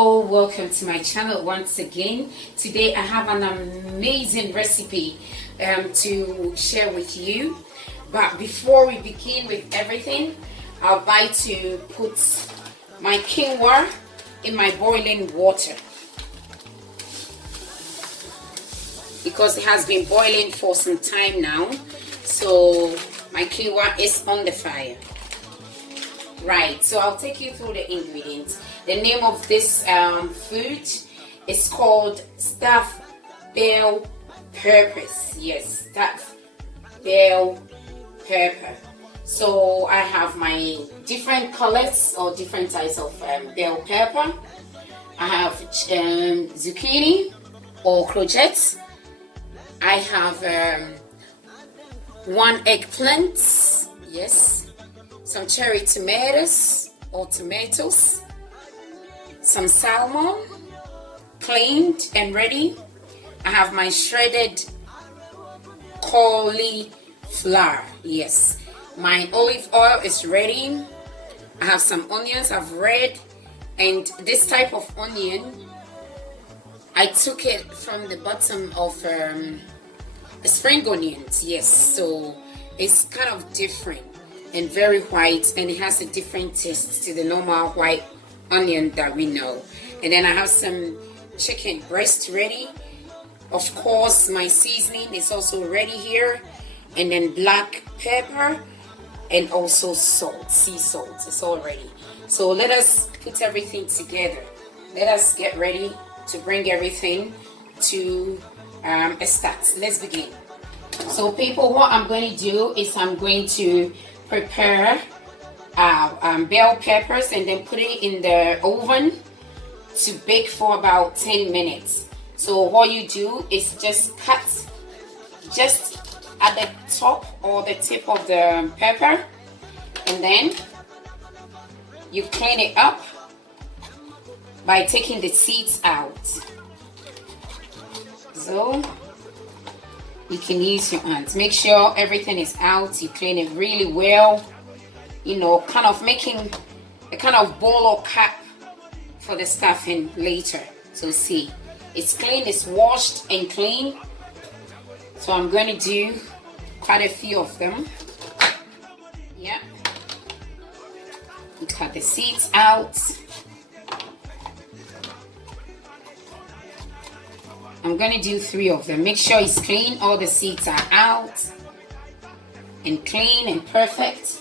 Hello, welcome to my channel once again. Today I have an amazing recipe to share with you. But before we begin with everything, I'd like to put my quinoa in my boiling water because it has been boiling for some time now. So my quinoa is on the fire. Right, so I'll take you through the ingredients. The name of this food is called stuffed bell peppers. Yes, stuffed bell pepper. So I have my different colors or different types of bell pepper. I have zucchini or courgettes. I have one eggplant. Yes. Some cherry tomatoes or tomatoes, some salmon, cleaned and ready. I have my shredded cauliflower. Yes, my olive oil is ready. I have some onions I've red, and this type of onion, I took it from the bottom of the spring onions. Yes, so it's kind of different and very white, and it has a different taste to the normal white onion that we know. And then I have some chicken breast ready. Of course, my seasoning is also ready here, and then black pepper and also salt, sea salt. It's all ready. So let us put everything together. Let us get ready to bring everything to a start. Let's begin. So people, what I'm going to do is I'm going to prepare bell peppers and then put it in the oven to bake for about 10 minutes. So what you do is just cut just at the top or the tip of the pepper, and then you clean it up by taking the seeds out. So you can use your hands. Make sure everything is out. You clean it really well. You know, kind of making a kind of bowl or cap for the stuffing later. So see, it's clean, it's washed and clean. So I'm going to do quite a few of them. Yeah. You cut the seeds out. I'm going to do 3 of them. Make sure it's clean. All the seeds are out and clean and perfect.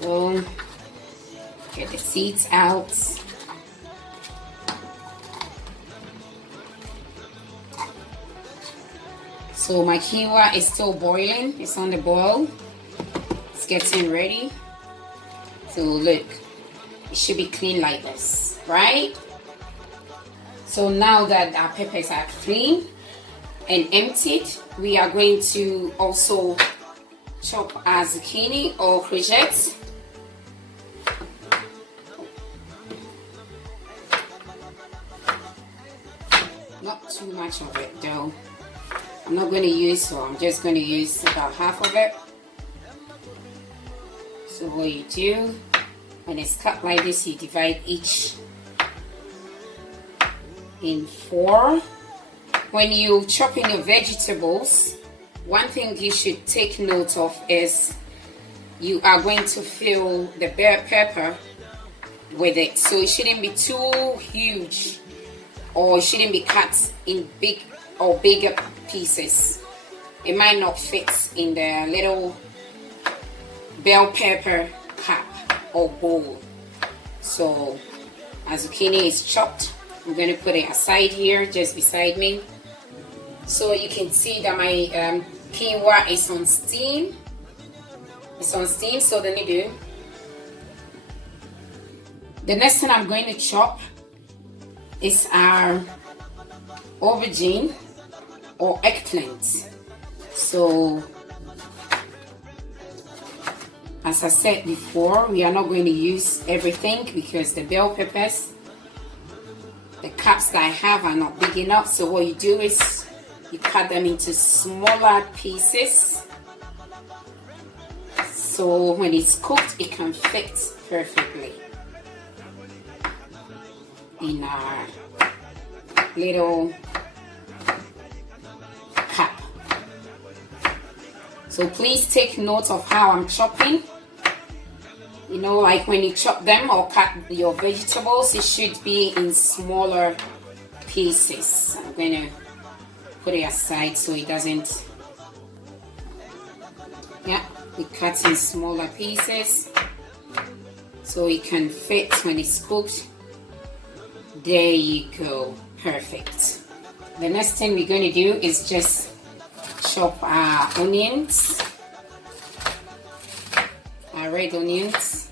So get the seeds out. So my quinoa is still boiling. It's on the boil. It's getting ready. So look, it should be clean like this, right? So now that our peppers are clean and emptied, we are going to also chop our zucchini or courgettes. Not too much of it though. I'm not going to use, so I'm just going to use about half of it. So what you do, when it's cut like this, you divide each in 4. When you chop in your vegetables, one thing you should take note of is you are going to fill the bell pepper with it. So it shouldn't be too huge, or it shouldn't be cut in big or bigger pieces. It might not fit in the little bell pepper cup or bowl. So as zucchini is chopped, I'm going to put it aside here, just beside me. So you can see that my quinoa is on steam. It's on steam, so then you do. The next thing I'm going to chop is our aubergine or eggplant. So As I said before, we are not going to use everything because the bell peppers, the cups that I have are not big enough. So what you do is you cut them into smaller pieces. So when it's cooked, it can fit perfectly in our little cup. So please take note of how I'm chopping. You know, like when you chop them or cut your vegetables, it should be in smaller pieces. I'm going to put it aside so it doesn't, yeah, we cut in smaller pieces so it can fit when it's cooked. There you go, perfect. The next thing we're going to do is just chop our onions, our red onions.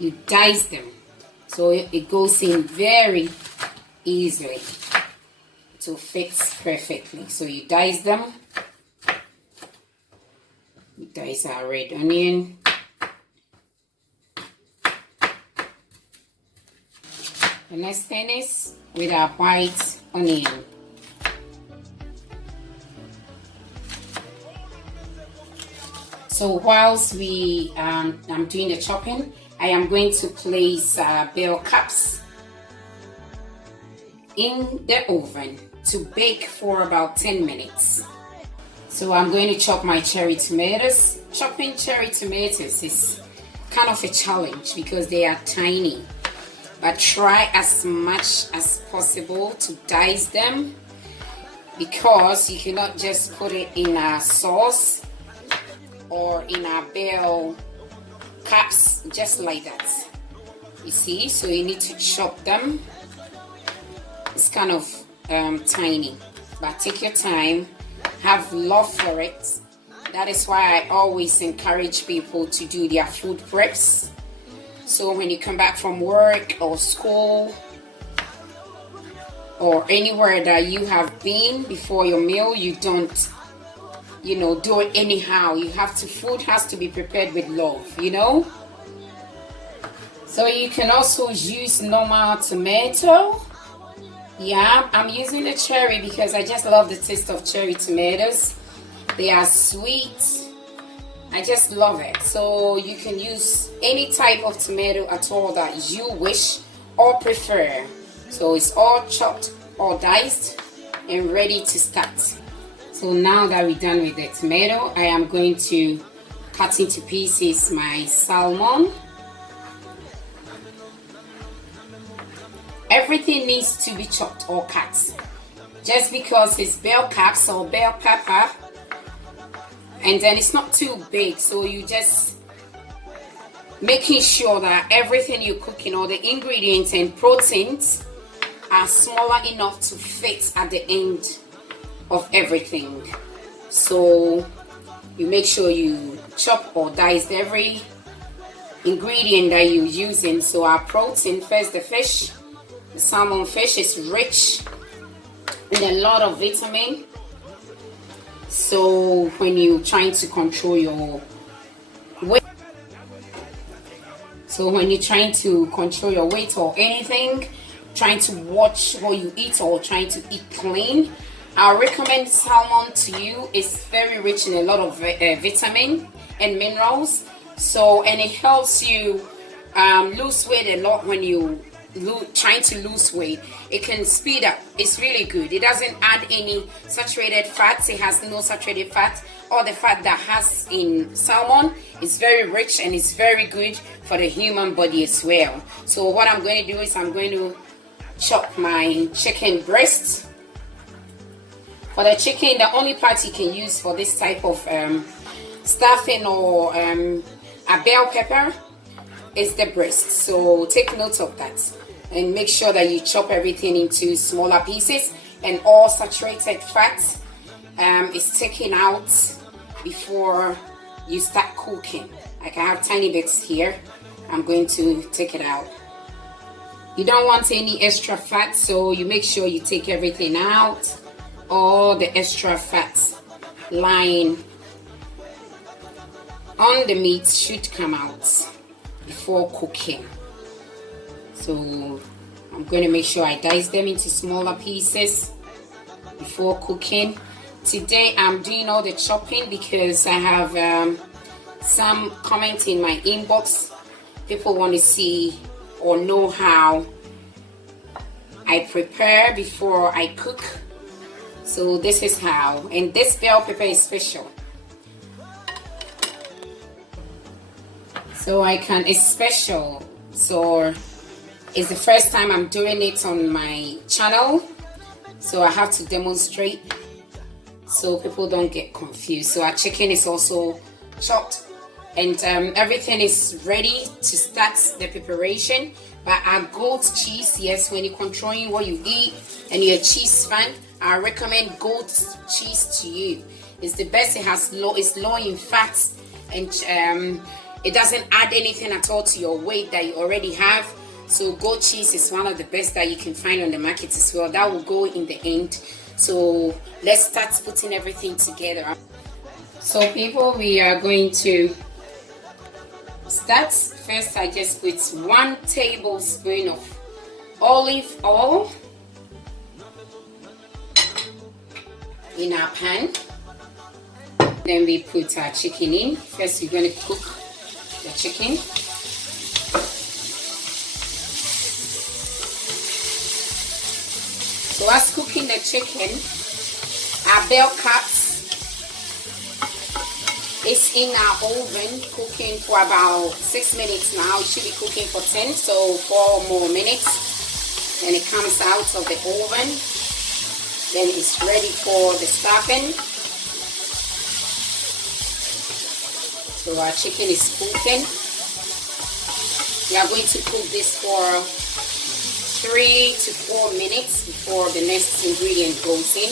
You dice them so it goes in very easily to fit perfectly. So you dice them. You dice our red onion. The next thing is with our white onion. So whilst I'm doing the chopping, I am going to place bell cups in the oven to bake for about 10 minutes. So I'm going to chop my cherry tomatoes. Chopping cherry tomatoes is kind of a challenge because they are tiny, but try as much as possible to dice them because you cannot just put it in a sauce or in our bell cups just like that. You see, so you need to chop them. It's kind of tiny, but take your time, have love for it. That is why I always encourage people to do their food preps. So when you come back from work or school or anywhere that you have been before your meal, you don't, you know, do it anyhow. You have to, food has to be prepared with love, you know. So you can also use normal tomato. Yeah, I'm using the cherry because I just love the taste of cherry tomatoes. They are sweet. I just love it. So you can use any type of tomato at all that you wish or prefer. So it's all chopped or diced and ready to start. So now that we're done with the tomato, I am going to cut into pieces my salmon. Everything needs to be chopped or cut. Just because it's bell caps or bell pepper, and then it's not too big, so you just making sure that everything you're cooking, all the ingredients and proteins are smaller enough to fit at the end of everything. So you make sure you chop or dice every ingredient that you're using. So our protein, first the fish, the salmon fish is rich in a lot of vitamin. So when you're trying to control your weight, or anything, trying to watch what you eat or trying to eat clean, I recommend salmon to you. It's very rich in a lot of vitamin and minerals. So, and it helps you lose weight a lot when you trying to lose weight. It can speed up. It's really good. It doesn't add any saturated fats. It has no saturated fat. All the fat that has in salmon is very rich and it's very good for the human body as well. So what I'm going to do is I'm going to chop my chicken breast. For the chicken, the only part you can use for this type of stuffing or a bell pepper is the breast. So take note of that and make sure that you chop everything into smaller pieces and all saturated fat is taken out before you start cooking. Like I have tiny bits here. I'm going to take it out. You don't want any extra fat, so you make sure you take everything out, all the extra fats lying on the meat should come out before cooking. So I'm going to make sure I dice them into smaller pieces before cooking. Today I'm doing all the chopping because I have some comments in my inbox. People want to see or know how I prepare before I cook. So this is how, and this bell pepper is special. So it's special. So it's the first time I'm doing it on my channel. So I have to demonstrate so people don't get confused. So our chicken is also chopped and everything is ready to start the preparation. But our goat cheese, yes, when you're controlling what you eat and you're a cheese fan, I recommend goat cheese to you. It's the best. It's low in fats, and it doesn't add anything at all to your weight that you already have. So goat cheese is one of the best that you can find on the market as well. That will go in the end. So let's start putting everything together. So people, we are going to start. First, I just put 1 tablespoon of olive oil in our pan. Then we put our chicken in. First, we're going to cook the chicken. So as cooking the chicken, our bell cups is in our oven cooking for about 6 minutes now. It should be cooking for 10, so 4 more minutes. Then it comes out of the oven. Then it's ready for the stuffing. So our chicken is cooking. We are going to cook this for 3 to 4 minutes before the next ingredient goes in.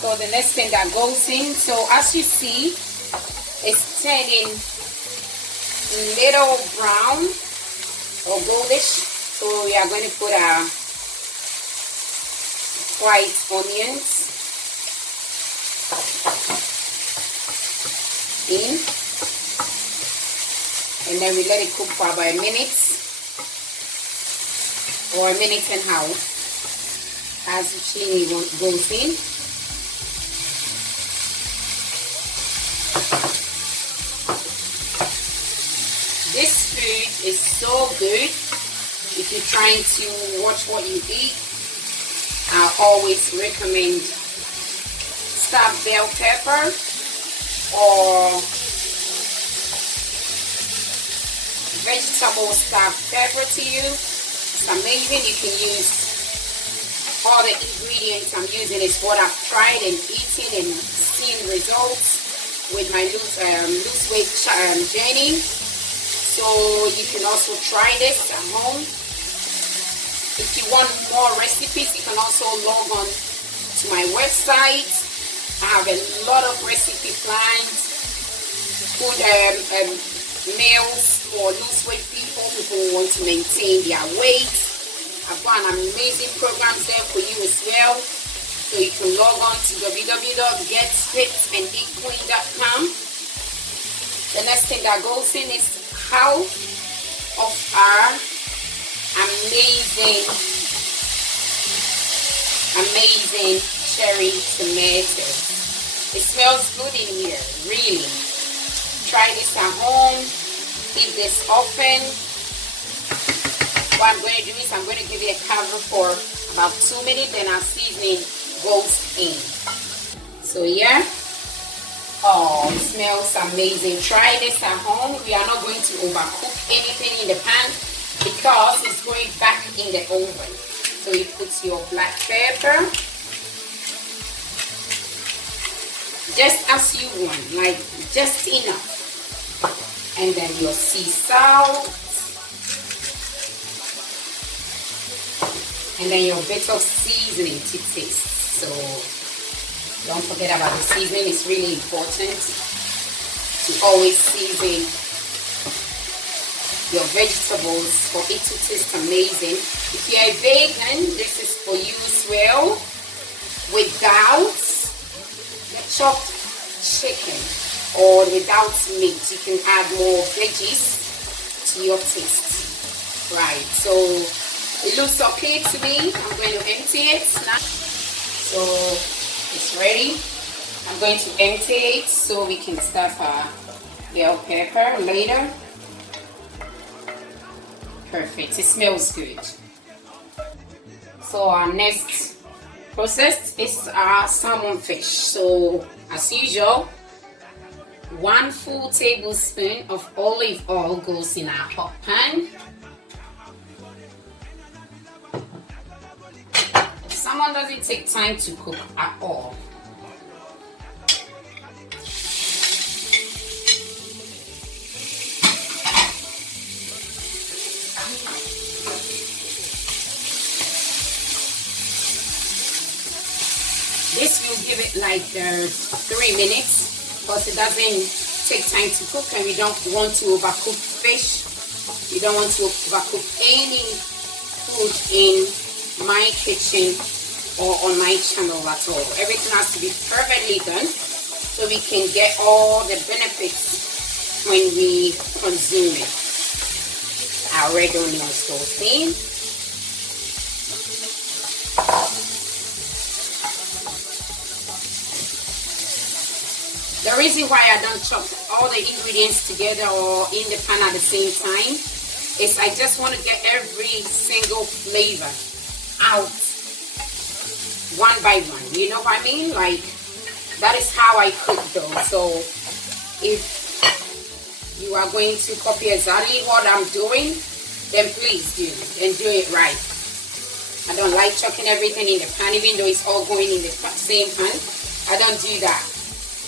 So the next thing that goes in, so as you see, it's turning little brown or goldish. So we are going to put our white onions in, and then we let it cook for about a minute or a minute and a half as the chili goes in. This food is so good. If you're trying to watch what you eat, I always recommend stuffed bell pepper or vegetable stuffed pepper to you. It's amazing. You can use all the ingredients I'm using. Is what I've tried and eaten and seen results with my lose weight journey. So you can also try this at home. If you want more recipes, you can also log on to my website. I have a lot of recipe plans, food meals for loose weight people who want to maintain their weight. I've got an amazing programs there for you as well. So you can log on to www.getfitandbequeen.com. The next thing that goes in is half of our amazing cherry tomatoes. It smells good in here, really. Try this at home. Eat this often. What I'm going to do is I'm going to give it a cover for about 2 minutes, then our seasoning goes in. So yeah. Oh, it smells amazing. Try this at home. We are not going to overcook anything in the pan because it's going back in the oven. So you put your black pepper just as you want, like just enough. And then your sea salt. And then your bit of seasoning to taste. So don't forget about the seasoning. It's really important to always season your vegetables for it to taste amazing. If you're a vegan, this is for you as well. without the chopped chicken or without meat. You can add more veggies to your taste. Right, so it looks okay to me. I'm going to empty it now. So it's ready. I'm going to empty it so we can stuff our bell pepper later. Perfect, it smells good. So our next process is our salmon fish. So as usual, 1 full tablespoon of olive oil goes in our hot pan. Salmon doesn't take time to cook at all. This will give it like 3 minutes because it doesn't take time to cook, and we don't want to overcook fish. You don't want to overcook any food in my kitchen or on my channel at all. Everything has to be perfectly done so we can get all the benefits when we consume it. Our red onions goes in. The reason why I don't chop all the ingredients together or in the pan at the same time is I just want to get every single flavor out one by one. You know what I mean? Like, that is how I cook though. So if you are going to copy exactly what I'm doing, then please do, and do it right. I don't like chopping everything in the pan, even though it's all going in the same pan. I don't do that.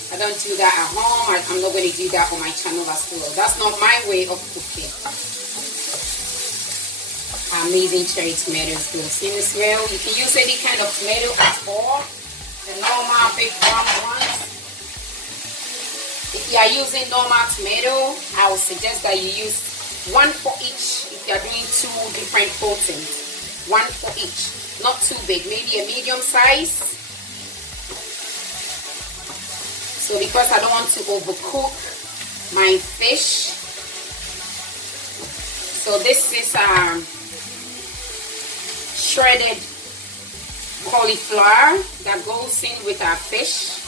I don't do that at home. I'm not going to do that on my channel as well. That's not my way of cooking. Amazing cherry tomatoes goes in as well. You can use any kind of tomato at all. The normal big round ones. If you are using normal tomato, I would suggest that you use 1 for each. If you are doing 2 different proteins, 1 for each. Not too big, maybe a medium size. So because I don't want to overcook my fish, so this is shredded cauliflower that goes in with our fish.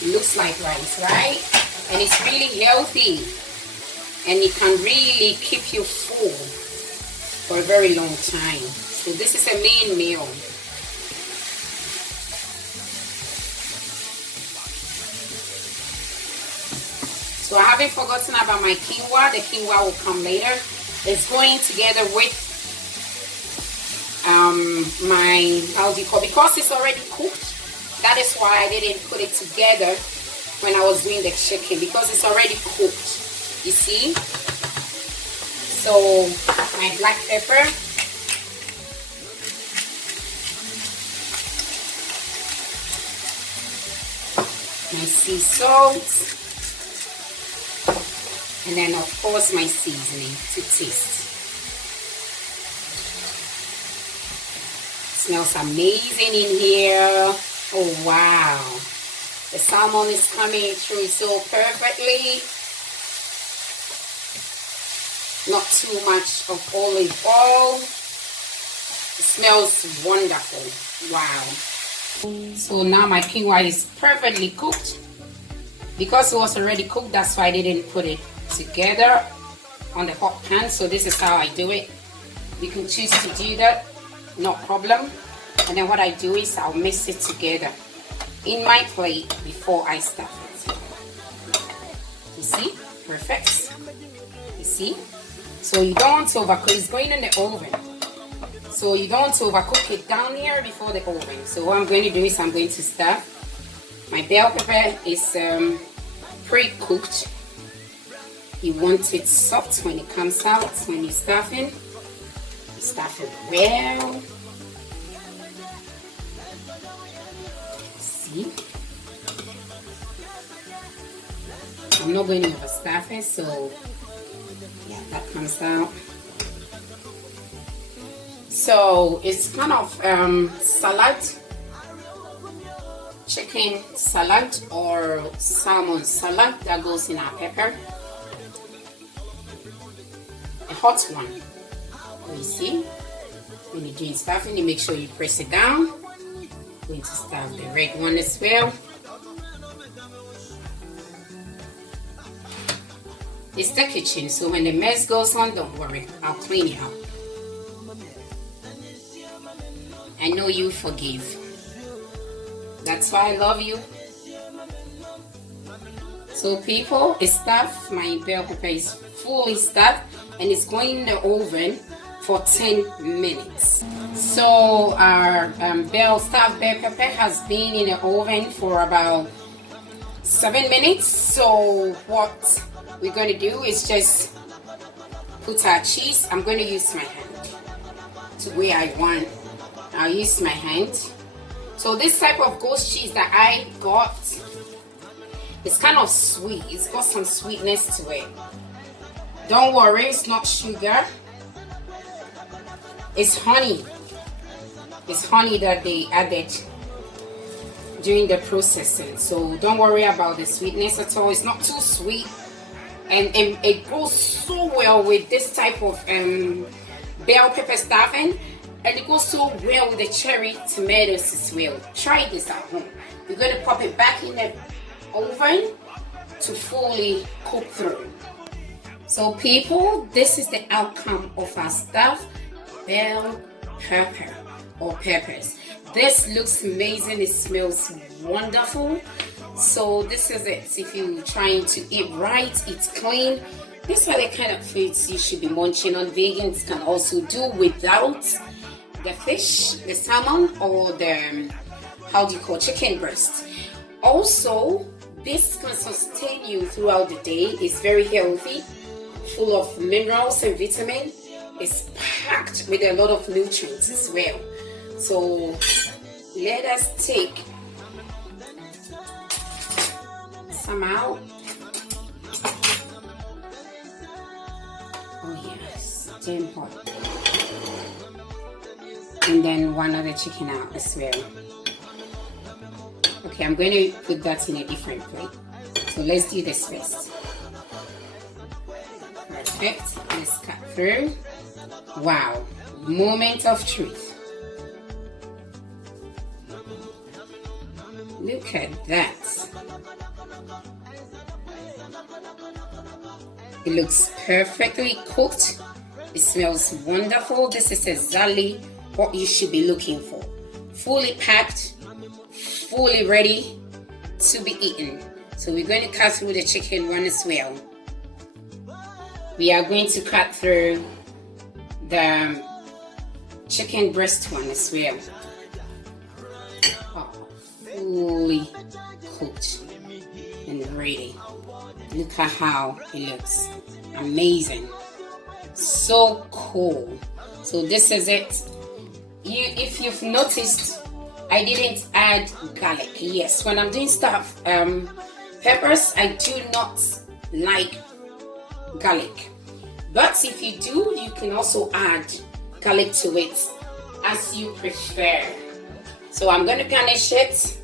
It looks like rice, right? And it's really healthy, and it can really keep you full for a very long time. So this is a main meal. So I haven't forgotten about my quinoa. The quinoa will come later. It's going together with my, how do you call it? Because it's already cooked. That is why I didn't put it together when I was doing the chicken, because it's already cooked. You see? So my black pepper. My sea salt. And then of course my seasoning to taste. Smells amazing in here. Oh wow. The salmon is coming through so perfectly. Not too much of olive oil. It smells wonderful. Wow. So now my quinoa is perfectly cooked. Because it was already cooked, that's why I didn't put it together on the hot pan. So this is how I do it. You can choose to do that, no problem. And then what I do is I'll mix it together in my plate before I stuff it. You see? Perfect. You see? So you don't want to overcook. It's going in the oven. So you don't want to overcook it down here before the oven. So what I'm going to do is I'm going to stuff. My bell pepper is pre-cooked. You want it soft when it comes out, when you're stuffing. You stuff it well. See? I'm not going to overstuff it, so yeah, that comes out So it's kind of salad, chicken salad or salmon salad that goes in our pepper. A hot one. You see, when you're doing stuffing, you make sure you press it down. I'm going to stuff the red one as well. It's the kitchen, so when the mess goes on, don't worry, I'll clean it up. I know you forgive. That's why I love you. So people, it's stuffed. My bell pepper is fully stuffed and it's going in the oven for 10 minutes. So our stuffed bell pepper has been in the oven for about 7 minutes. So what we're going to do is just put our cheese. I'm going to use my hand to where I want. I'll use my hand. So this type of ghost cheese that I got, it's kind of sweet. It's got some sweetness to it. Don't worry, it's not sugar. It's honey. It's honey that they added during the processing. So don't worry about the sweetness at all. It's not too sweet. And it goes so well with this type of bell pepper stuffing. And it goes so well with the cherry tomatoes as well. Try this at home. You're going to pop it back in the oven to fully cook through. So people, this is the outcome of our stuffed bell pepper or peppers. This looks amazing. It smells wonderful. So this is it. If you're trying to eat right, eat clean, these are the kind of foods you should be munching on. Vegans can also do without the fish, the salmon, or the chicken breast. Also, this can sustain you throughout the day. It's very healthy, full of minerals and vitamin. It's packed with a lot of nutrients as well. So let us take some out. Oh yes, damn hot. And then one other chicken out as well. Okay, I'm going to put that in a different plate. So let's do this first. Perfect. Let's cut through. Wow. Moment of truth. Look at that. It looks perfectly cooked. It smells wonderful. This is exactly what you should be looking for. Fully packed, fully ready to be eaten. So we're going to cut through the chicken one as well. We are going to cut through the chicken breast one as well. Oh, fully cooked and ready. Look at how it looks. Amazing. So cool. So this is it. If you've noticed, I didn't add garlic. Yes, when I'm doing peppers, I do not like garlic. But if you do, you can also add garlic to it as you prefer. So I'm going to garnish it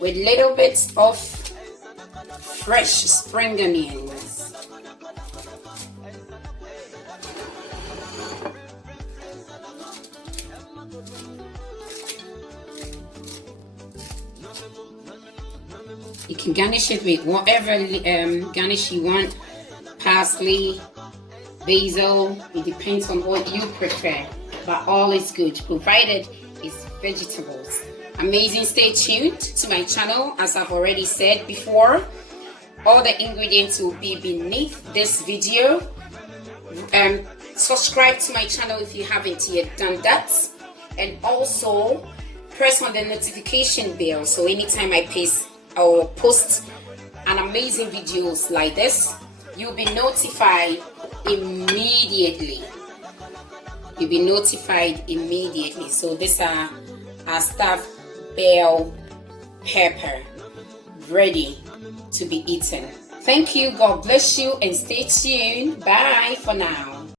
with little bits of fresh spring onions. You can garnish it with whatever garnish you want. Parsley, basil, it depends on what you prefer. But all is good, provided it's vegetables. Amazing. Stay tuned to my channel. As I've already said before, all the ingredients will be beneath this video. Subscribe to my channel if you haven't yet done that. And also press on the notification bell so anytime I post an amazing videos like this, you'll be notified immediately. You'll be notified immediately. So these are our stuffed bell pepper ready to be eaten. Thank you. God bless you and stay tuned. Bye for now.